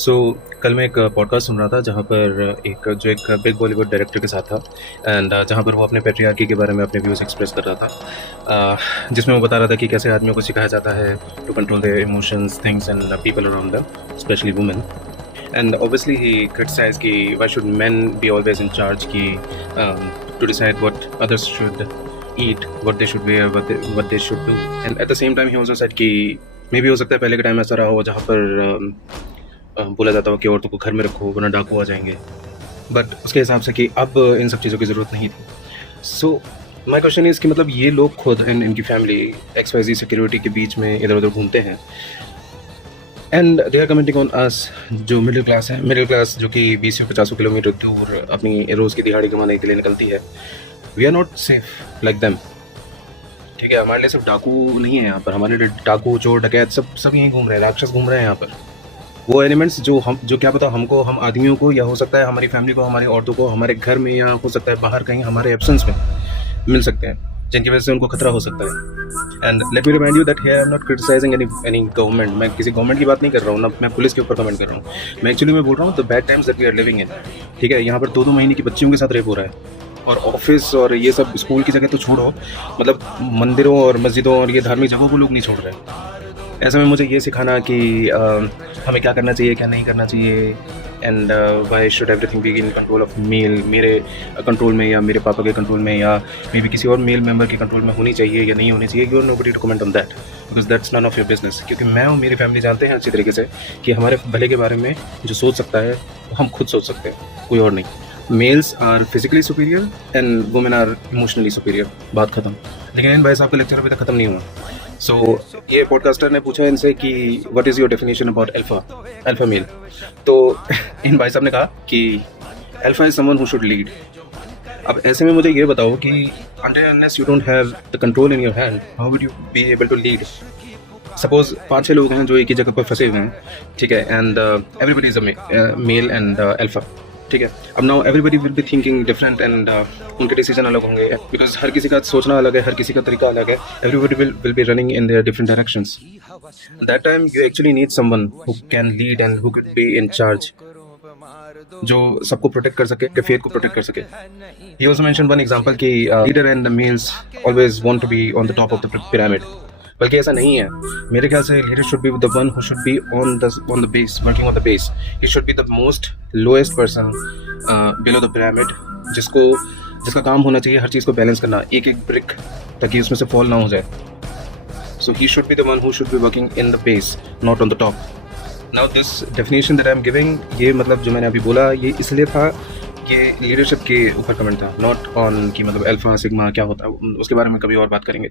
सो कल मैं एक पॉडकास्ट सुन रहा था जहाँ पर एक बिग बॉलीवुड डायरेक्टर के साथ था एंड जहाँ पर वो अपने पैट्रियार्की के बारे में अपने व्यूज़ एक्सप्रेस कर रहा था, जिसमें वो बता रहा था कि कैसे आदमियों को सिखाया जाता है to control their emotions things and people around them specially women. And obviously he criticise कि why should men be always in charge की to decide what others should eat, what they should wear, what they should do. And at the same time he also said कि मे भी हो सकता है पहले के time ऐसा रहा हो जहाँ पर बोला जाता हो कि औरतों को घर में रखो वरना डाकू आ जाएंगे, बट उसके हिसाब से कि अब इन सब चीज़ों की ज़रूरत नहीं थी। सो माई क्वेश्चन इज़ कि मतलब ये लोग खुद इनकी फैमिली XYZ सिक्योरिटी के बीच में इधर उधर घूमते हैं and they are commenting on us जो मिडिल क्लास है, मिडिल क्लास जो कि 20 या 50 किलोमीटर दूर अपनी रोज़ की दिहाड़ी कमाने के लिए निकलती है। We are not safe like them. ठीक है, हमारे लिए सिर्फ डाकू नहीं है यहाँ पर, हमारे लिए डाकू चोर डकैत सब यहीं घूम रहे हैं, राक्षस घूम रहे हैं यहाँ पर। वो एलिमेंट्स जो क्या पता हमको, हम आदमियों को, या हो सकता है हमारी फैमिली को, हमारी औरतों को हमारे घर में, या हो सकता है बाहर कहीं हमारे एब्सेंस में मिल सकते हैं, जिनकी वजह से उनको खतरा हो सकता है। And let me remind you that here I am not criticizing any government. मैं किसी गवर्नमेंट की बात नहीं कर रहा हूँ ना, मैं पुलिस के ऊपर कमेंट कर रहा हूँ। मैं एक्चुअली बोल रहा हूँ the bad times that we are living in. ठीक है, यहाँ पर 2-2 महीने की बच्चियों के साथ रेप हो रहा है, और ऑफिस और ये सब स्कूल की जगह तो छोड़ो, मतलब मंदिरों और मस्जिदों और ये धार्मिक जगहों को लोग नहीं छोड़ रहे। ऐसे में मुझे ये सिखाना कि हमें क्या करना चाहिए, क्या नहीं करना चाहिए, and why should everything be in control of male, मेरे कंट्रोल में या मेरे पापा के कंट्रोल में या मे बी किसी और मेल मेंबर के कंट्रोल में होनी चाहिए या नहीं होनी चाहिए, you are nobody to comment on that because that's none of your business. क्योंकि मैं और मेरी फैमिली जानते हैं अच्छी तरीके से कि हमारे भले के बारे में जो सोच सकता है हम खुद सोच सकते हैं, कोई और नहीं। Males are physically superior and women are emotionally superior, बात खत्म। लेकिन इन भाई साहब का लेक्चर अभी तक खत्म नहीं हुआ। सो ये पॉडकास्टर ने पूछा इनसे कि what is your definition about alpha male. तो इन भाई साहब ने कहा कि alpha is someone who should lead. अब ऐसे में मुझे ये बताओ कि until unless you don't have the control in your hand, how would you be able to lead? Suppose 5-6 लोग हैं जो एक ही जगह पर फंसे हुए हैं, ठीक है, and everybody is a male and alpha. ठीक है, अब now everybody will be thinking different and उनके डिसीजन अलग होंगे बिकॉज हर किसी का सोचना अलग है, हर किसी का तरीका अलग है। Everybody will be running in their different directions. That time you actually need someone who can lead and who could be in charge, जो सबको प्रोटेक्ट कर सके, फेथ को प्रोटेक्ट कर सके। He also mentioned one example कि leader and the males always want to be on the top of the pyramid, बल्कि ऐसा नहीं है। मेरे ख्याल से leader should be the one who should be on the base, working on the base. He should be the most lowest person below the pyramid, जिसका काम होना चाहिए हर चीज़ को बैलेंस करना, एक एक ब्रिक, ताकि उसमें से फॉल ना हो जाए। So he should be the one who should be working in the base, not on the top. Now this definition that I am giving, ये मतलब जो मैंने अभी बोला ये इसलिए था, ये लीडरशिप के ऊपर कमेंट था, नॉट ऑन कि मतलब अल्फा सिग्मा क्या होता है, उसके बारे में कभी और बात करेंगे।